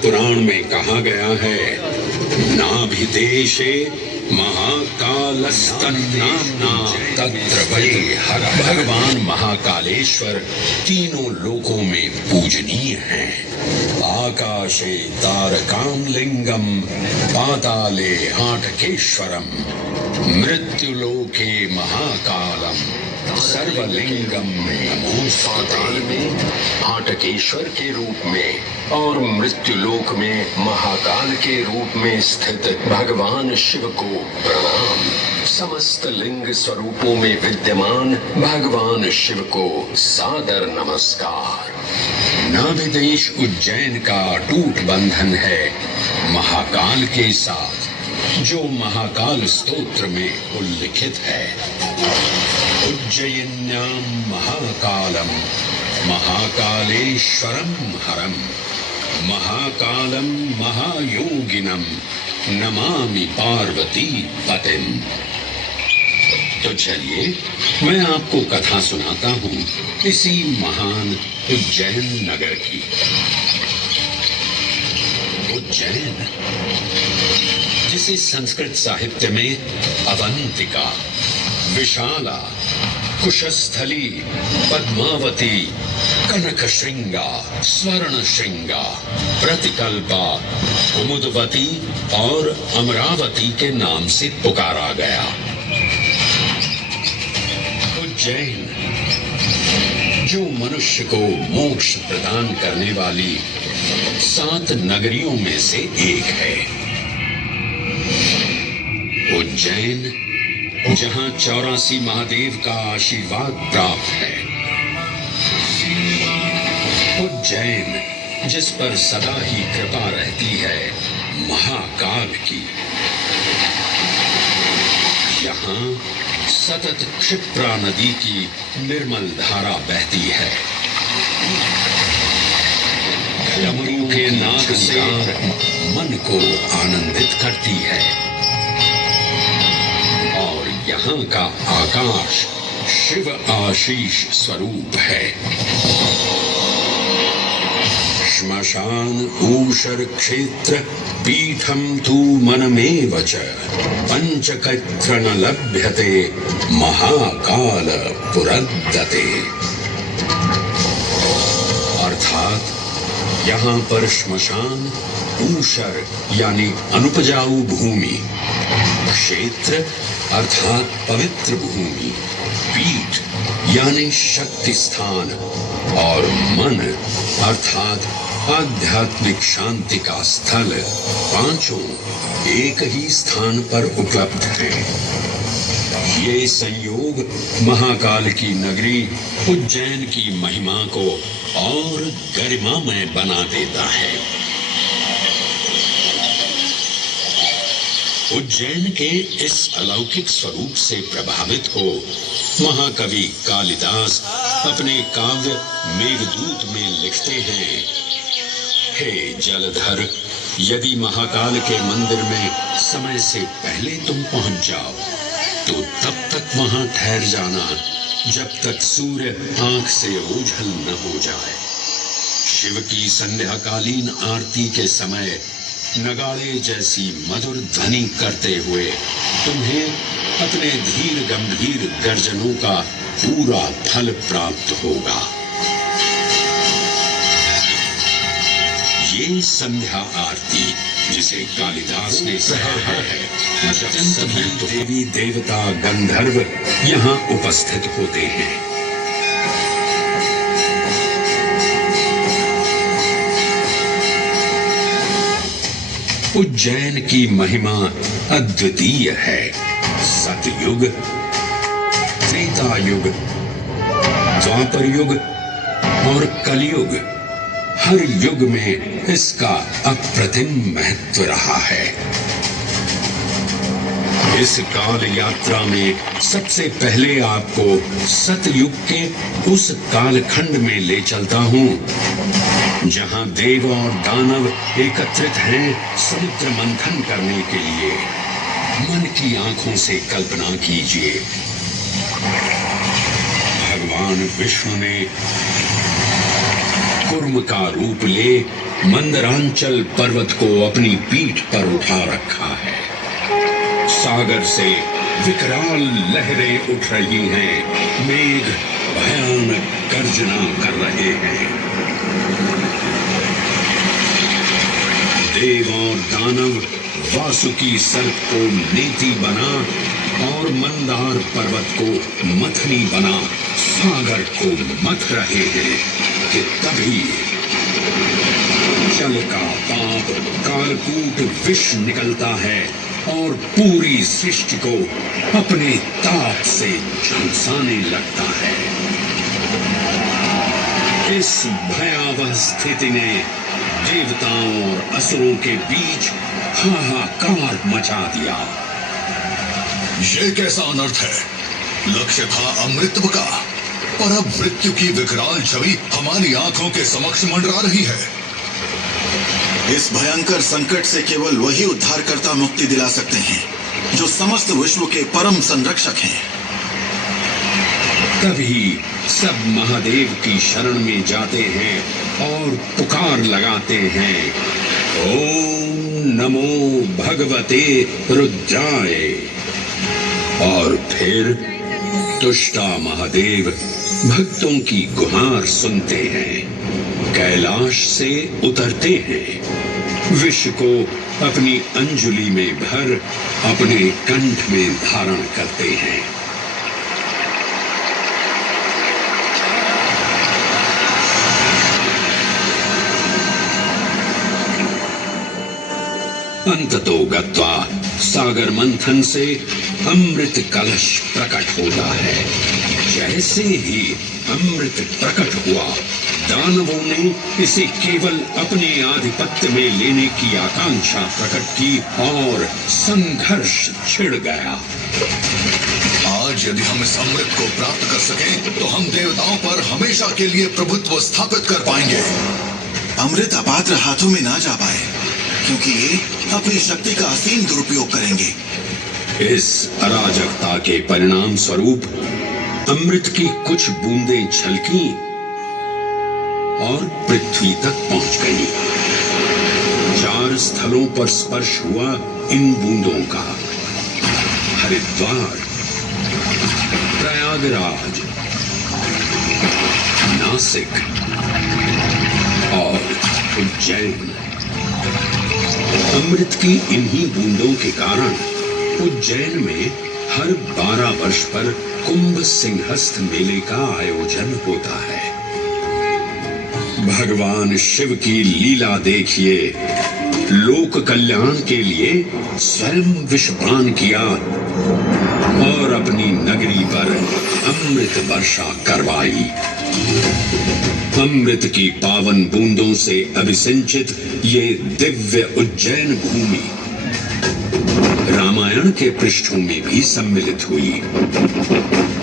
पुराण में कहा गया है, नाभिदेशे महाकालस्तन्नाम्ना तत्र वै हरः। भगवान महाकालेश्वर तीनों लोकों में पूजनीय हैं। आकाशे तारकामलिंगम, पाताले हाटकेश्वरम, मृत्युलोके महाकालम, सर्वलिंगम नमो। पाताल में हाटकेश्वर के रूप में और मृत्युलोक में महाकाल के रूप में स्थित भगवान शिव को प्रणाम। समस्त लिंग स्वरूपों में विद्यमान भगवान शिव को सादर नमस्कार। नाभिदेश उज्जैन का अटूट बंधन है महाकाल के साथ, जो महाकाल स्तोत्र में उल्लिखित है। उज्जयिन्यां महाकालम महाकालेश्वरम हरम, महाकालम महायोगिनम नमामि पार्वती पतिम। तो चलिए मैं आपको कथा सुनाता हूँ इसी महान उज्जैन नगर की। उज्जैन, जिसे संस्कृत साहित्य में अवंतिका, विशाला, कुशस्थली, पद्मावती, कनकश्रृंगा, स्वर्णश्रृंगा, प्रतिकल्पा, कुमुदवती और अमरावती के नाम से पुकारा गया। उज्जैन, जो मनुष्य को मोक्ष प्रदान करने वाली 7 नगरियों में से एक है। उज्जैन, जहां 84 महादेव का आशीर्वाद प्राप्त है। उज्जैन, जिस पर सदा ही कृपा रहती है महाकाल की। यहाँ सतत क्षिप्रा नदी की निर्मल धारा बहती है। डमरू के नाद से मन को आनंदित करती है। और यहाँ का आकाश शिव आशीष स्वरूप है। श्मशान ऊषर क्षेत्र पीठम तू मनमेव च, पंचकत्र न लभ्यते महाकाल पुरद्दते। अर्थात यहाँ पर श्मशान, ऊषर यानी अनुपजाऊ भूमि, क्षेत्र अर्थात पवित्र भूमि, पीठ यानी शक्ति स्थान और मन अर्थात आध्यात्मिक शांति का स्थल, पांचों एक ही स्थान पर उपलब्ध हैं। ये संयोग महाकाल की नगरी उज्जैन की महिमा को और गरिमामय बना देता है। उज्जैन के इस अलौकिक स्वरूप से प्रभावित हो महाकवि कालिदास अपने काव्य मेघदूत में लिखते हैं, हे जलधर, यदि महाकाल के मंदिर में समय से पहले तुम पहुंच जाओ तो तब तक वहां ठहर जाना जब तक सूर्य आंख से ओझल न हो जाए। शिव की संध्याकालीन आरती के समय नगाड़े जैसी मधुर ध्वनि करते हुए तुम्हें अपने धीर गंभीर गर्जनों का पूरा फल प्राप्त होगा। ये संध्या आरती, जिसे कालिदास ने सराहा है, जब सभी देवी देवता गंधर्व यहाँ उपस्थित होते हैं। उज्जैन की महिमा अद्वितीय है। सतयुग, त्रेता युग, द्वापर युग और कलयुग, हर युग में इसका अप्रतिम महत्व रहा है। इस काल यात्रा में सबसे पहले आपको सतयुग के उस कालखंड में ले चलता हूँ जहाँ देव और दानव एकत्रित हैं समुद्र मंथन करने के लिए। मन की आंखों से कल्पना कीजिए, भगवान विष्णु ने कुर्म का रूप ले मंदरांचल पर्वत को अपनी पीठ पर उठा रखा है। सागर से विकराल लहरें उठ रही हैं, मेघ भयानक गर्जना कर रहे हैं। देव और दानव वासुकी सर्प को नेति बना और मंदार पर्वत को मथनी बना सागर को मथ रहे हैं कि तभी जल का पाप कालकूट विष निकलता है और पूरी सृष्टि को अपने ताप से झुलसाने लगता है। इस भयावह स्थिति ने देवताओं और असुरों के बीच हाहाकार मचा दिया। ये कैसा अनर्थ है? लक्ष्य था अमृतत्व का, पर अब मृत्यु की विकराल छवि हमारी आंखों के समक्ष मंडरा रही है। इस भयंकर संकट से केवल वही उद्धारकर्ता मुक्ति दिला सकते हैं जो समस्त विश्व के परम संरक्षक हैं। तभी सब महादेव की शरण में जाते हैं और पुकार लगाते हैं, ओम नमो भगवते रुद्राय। और फिर तुष्टा महादेव भक्तों की गुहार सुनते हैं, कैलाश से उतरते हैं, विष को अपनी अंजुलि में भर अपने कंठ में धारण करते हैं। अंततो गत्वा सागर मंथन से अमृत कलश प्रकट होता है। जैसे ही अमृत प्रकट हुआ, दानवों ने इसे केवल अपने आधिपत्य में लेने की आकांक्षा प्रकट की और संघर्ष छिड़ गया। आज यदि हम इस अमृत को प्राप्त कर सकें, तो हम देवताओं पर हमेशा के लिए प्रभुत्व स्थापित कर पाएंगे। अमृत अपात्र हाथों में ना जा पाए, क्योंकि ये अपनी शक्ति का असीम दुरुपयोग करेंगे। इस अराजकता के परिणाम स्वरूप अमृत की कुछ बूंदें छलकी और पृथ्वी तक पहुंच गई। 4 स्थलों पर स्पर्श हुआ इन बूंदों का, हरिद्वार, प्रयागराज, नासिक और उज्जैन। अमृत की इन्हीं बूंदों के कारण उज्जैन में हर 12 वर्ष पर कुंभ सिंहस्थ मेले का आयोजन होता है। भगवान शिव की लीला देखिए, लोक कल्याण के लिए स्वयं विषपान किया और अपनी नगरी पर अमृत वर्षा करवाई। अमृत की पावन बूंदों से अभिसिंचित ये दिव्य उज्जैन भूमि रामायण के पृष्ठों में भी सम्मिलित हुई।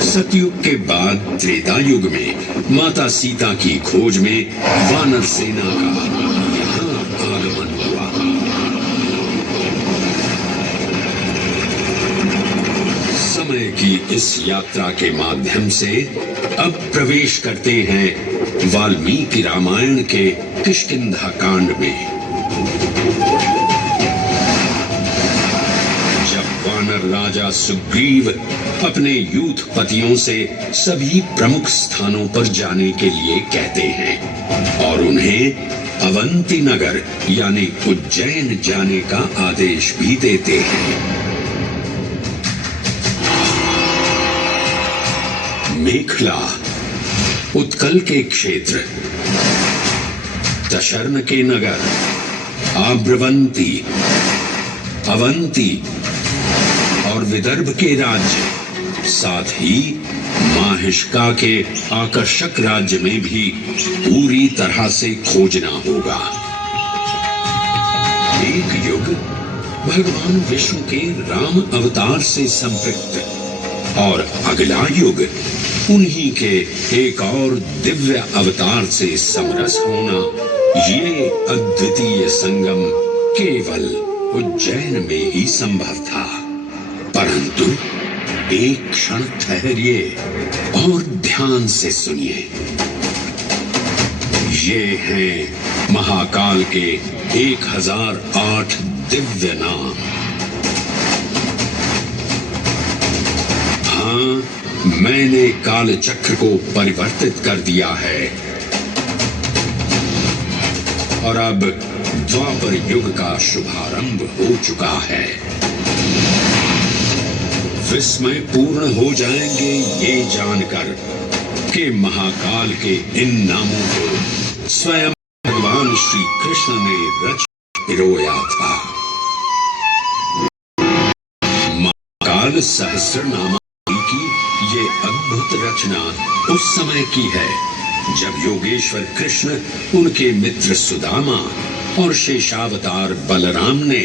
सतयुग के बाद त्रेता युग में माता सीता की खोज में वानर सेना का यहाँ आगमन हुआ। समय की इस यात्रा के माध्यम से अब प्रवेश करते हैं वाल्मीकि रामायण के किष्किंधा कांड में। वानर राजा सुग्रीव अपने यूथपतियों से सभी प्रमुख स्थानों पर जाने के लिए कहते हैं और उन्हें अवंती नगर यानी उज्जैन जाने का आदेश भी देते हैं। मेखला उत्कल के क्षेत्र, दशर्न के नगर, आब्रवंती, अवंती और विदर्भ के राज्य, साथ ही माहिष्का के आकर्षक राज्य में भी पूरी तरह से खोजना होगा। एक युग भगवान विष्णु के राम अवतार से संपृक्त और अगला युग उन्हीं के एक और दिव्य अवतार से समरस होना, ये अद्वितीय संगम केवल उज्जैन में ही संभव था। परंतु एक क्षण ठहरिए और ध्यान से सुनिए। ये हैं महाकाल के 1008 दिव्य नाम। हाँ, मैंने काल चक्र को परिवर्तित कर दिया है और अब द्वापर युग का शुभारंभ हो चुका है। विस्मय पूर्ण हो जाएंगे ये जानकर कि महाकाल के इन नामों को स्वयं भगवान श्री कृष्ण ने रच पिरोया था। महाकाल सहस्रनामा की ये अद्भुत रचना उस समय की है जब योगेश्वर कृष्ण उनके मित्र सुदामा और शेषावतार बलराम ने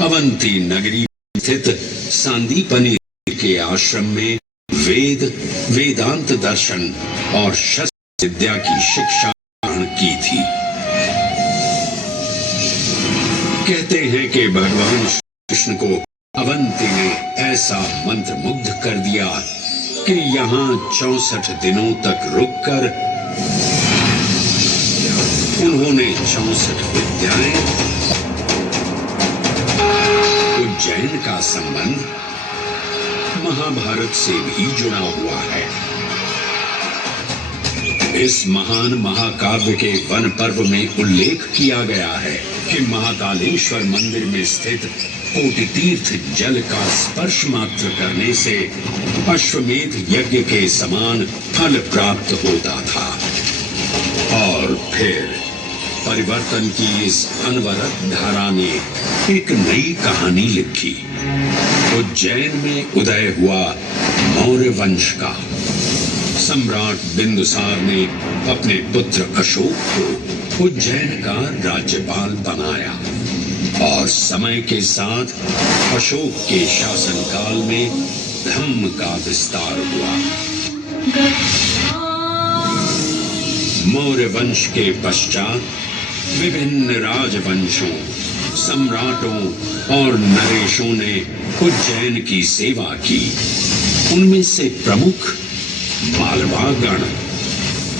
अवंती नगरी स्थित सांदीपनि के आश्रम में वेदांत दर्शन और शस्त्र विद्या की शिक्षा ग्रहण की थी। कहते हैं कि भगवान कृष्ण को अवंती ने ऐसा मंत्र मुग्ध कर दिया कि यहाँ 64 दिनों तक रुककर उन्होंने 64 विद्याएं। उज्जैन का संबंध महाभारत से भी जुड़ा हुआ है। इस महान महाकाव्य के वन पर्व में उल्लेख किया गया है कि महाकालेश्वर मंदिर में स्थित कोटि तीर्थ जल का स्पर्श मात्र करने से अश्वमेध यज्ञ के समान फल प्राप्त होता था। और फिर परिवर्तन की इस अनवरत धारा ने एक नई कहानी लिखी। उज्जैन में उदय हुआ मौर्य वंश का सम्राट बिंदुसार ने अपने पुत्र अशोक को उज्जैन का राज्यपाल बनाया और समय के साथ अशोक के शासनकाल में धर्म का विस्तार हुआ। मौर्य वंश के पश्चात विभिन्न राजवंशों, सम्राटों और नरेशों ने उज्जैन की सेवा की। उनमें से प्रमुख मालवागण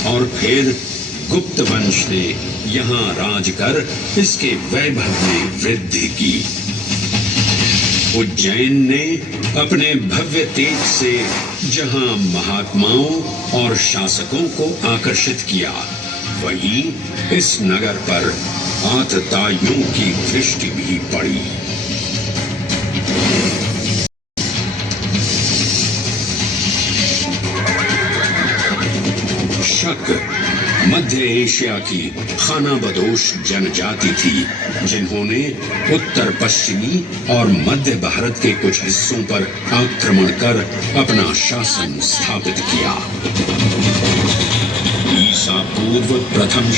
और फिर गुप्त वंश ने यहाँ राज कर इसके वैभव में वृद्धि की। उज्जैन ने अपने भव्य तेज से जहाँ महात्माओं और शासकों को आकर्षित किया, वहीं इस नगर पर आतताइयों की दृष्टि भी पड़ी। शक मध्य एशिया की खानाबदोश जनजाति थी, जिन्होंने उत्तर पश्चिमी और मध्य भारत के कुछ हिस्सों पर आक्रमण कर अपना शासन स्थापित किया। ईसा पूर्व प्रथम